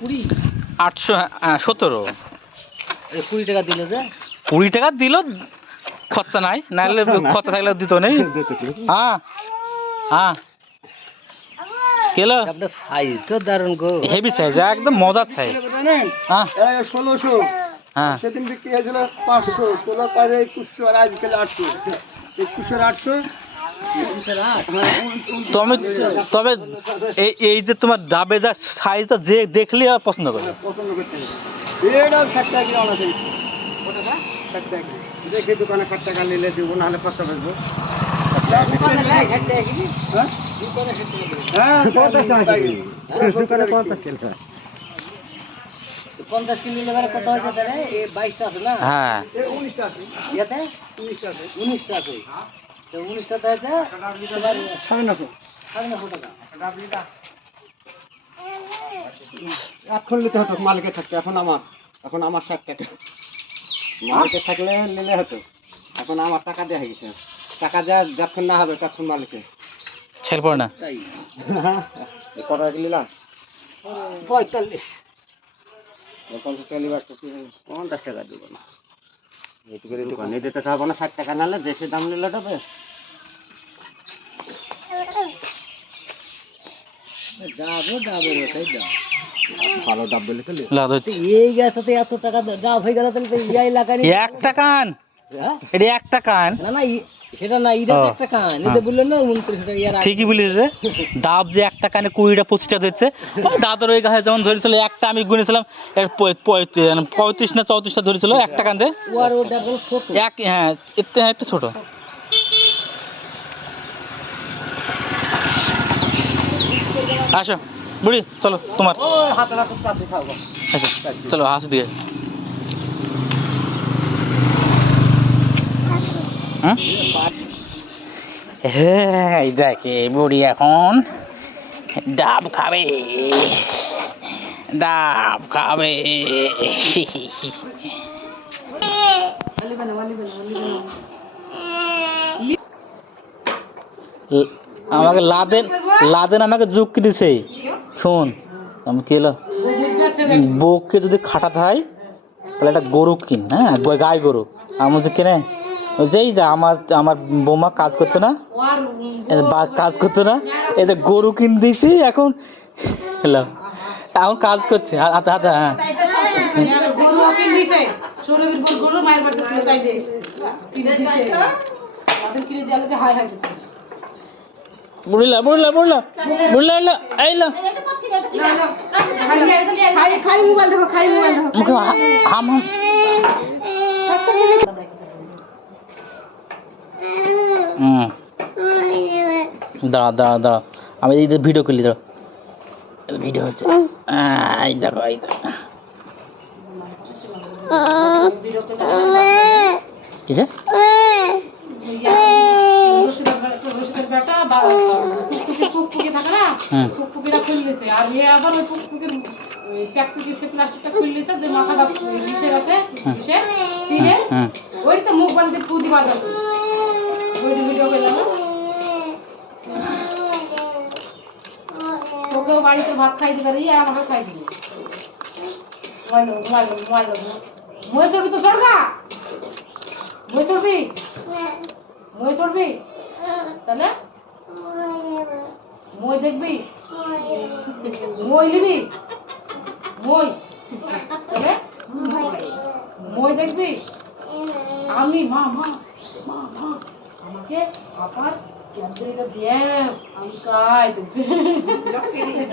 817 20 টাকা দিলে যে 20 টাকা দিল খরচা নাই, নাহলে খরচা থাকলে দিত নেই। হ্যাঁ হ্যাঁ কেলো আপনার সাইজ তো দারুণ গো, হেভি সাইজ, একদম মজার সাইজ। হ্যাঁ 1600, হ্যাঁ সেদিন বিক্রি হয়েছিল 500, 16 পারে 2100, আর আজকাল 800, 2100 আর 800। তুমি তবে এই এই যে তোমার ডাবে যা সাইজটা যে দেখলে পছন্দ করবে। পছন্দ করতে হবে, এটাও 60 টাকা কিলো আনা চাই। ওটা 60 টাকা কিলো, দেখি দোকানে 60 টাকা নিলে দেবো, নাহলে কত বেচবো। দোকানে ভাই 60 টাকা কেজি, হ্যাঁ দোকানে 60 টাকা কেজি, হ্যাঁ 50 টাকা কেজি, দোকানে 50 কিলো। 50 কেজি নিলে এবারে কত হয়েছে তাহলে? এই 22টা আছে না? হ্যাঁ 19টা আছে, ইয়াতে 19টা আছে, 19টা আছে। তো 19টা তাইতে তোমার 950 950 টাকা। এখন নিতে হতো, মালিকের থাকতো, এখন আমার 60 টাকা। মালিকের থাকলে নিলে হতো, এখন আমার টাকা দেওয়া হয়ে গেছে। টাকা দেওয়া যখন না হবে তখন মালিকের ছেড়ে পড়ে না। তাই কত টাকা নিলাম? 45, 50 টাকা নিবা, 50 টাকা দিব না, দোকানে দিতে হবে না। 60 টাকা নালে দেশে দাম নিলে হবে। যাবো ডাবের ওটাই দাম। ভালো ডাব দিলে তো লাভ হচ্ছে। এই গাছটাতে এত টাকা ডাব হয়ে গেল, তাহলে তো ইয়া এলাকার একটা কান, হ্যাঁ? এটা একটা কান। না না সেটা না, এটা তো একটা কান, এটা বললেন না 29 টাকা। ইয়ার ঠিকই বলেছে, ডাব যে একটা কানে 20টা 25টা ধরছে। ওই দাদর ওই গাছে যেমন ধরেছিল, একটা আমি গুনেছিলাম 35 না 34টা ধরেছিল একটা কান্দে। ও আর ও দেখো ছোট। এক হ্যাঁ একটা ছোট। আসো বুড়ি, চলো তোমার। ওই হাতে হাতে কাছে খাবো। আচ্ছা চলো হাসি দিয়ে। হ্যাঁ এই দেখে বুড়ি এখন ডাব খাবে, ডাব খাবে। আমাকে লাদেন লাদেন আমাকে যুক্তি দিছে। শোন আমি কি এলো, বউকে যদি খাটাতে হয় তাহলে একটা গরু কিন, হ্যাঁ গাই গরু। আমার যে কেনে যেই যা আমার আমার বৌমা কাজ করতো না, কাজ করতো না, এতে গরু কিন দিয়েছি এখন। হ্যালো এখন কাজ করছে হাতে হাতে। হ্যাঁ বুড়িলা বুড়িলা বুড়িলা বুড়িলা এলো এইলো মুখে হাম হাম। দাঁড়া দাঁড়া দাঁড়া, আমি এই ভিডিও করলি, দাঁড়া ভিডিও হচ্ছে। এই দেখো এই দেখো কিসে তোকেও বাড়িতে ভাত খাই দিবে আর আমাকে খাই দিবে। মই চড়বি তো চড়গা, মই চড়বি, মই চড়বি, তাহলে মই দেখবি, মই নিবি, মই তাহলে মই দেখবি। আমি মা মা মা মা আমাকে আবার ক্যান্সারিটা দিয়ে আমি খাই।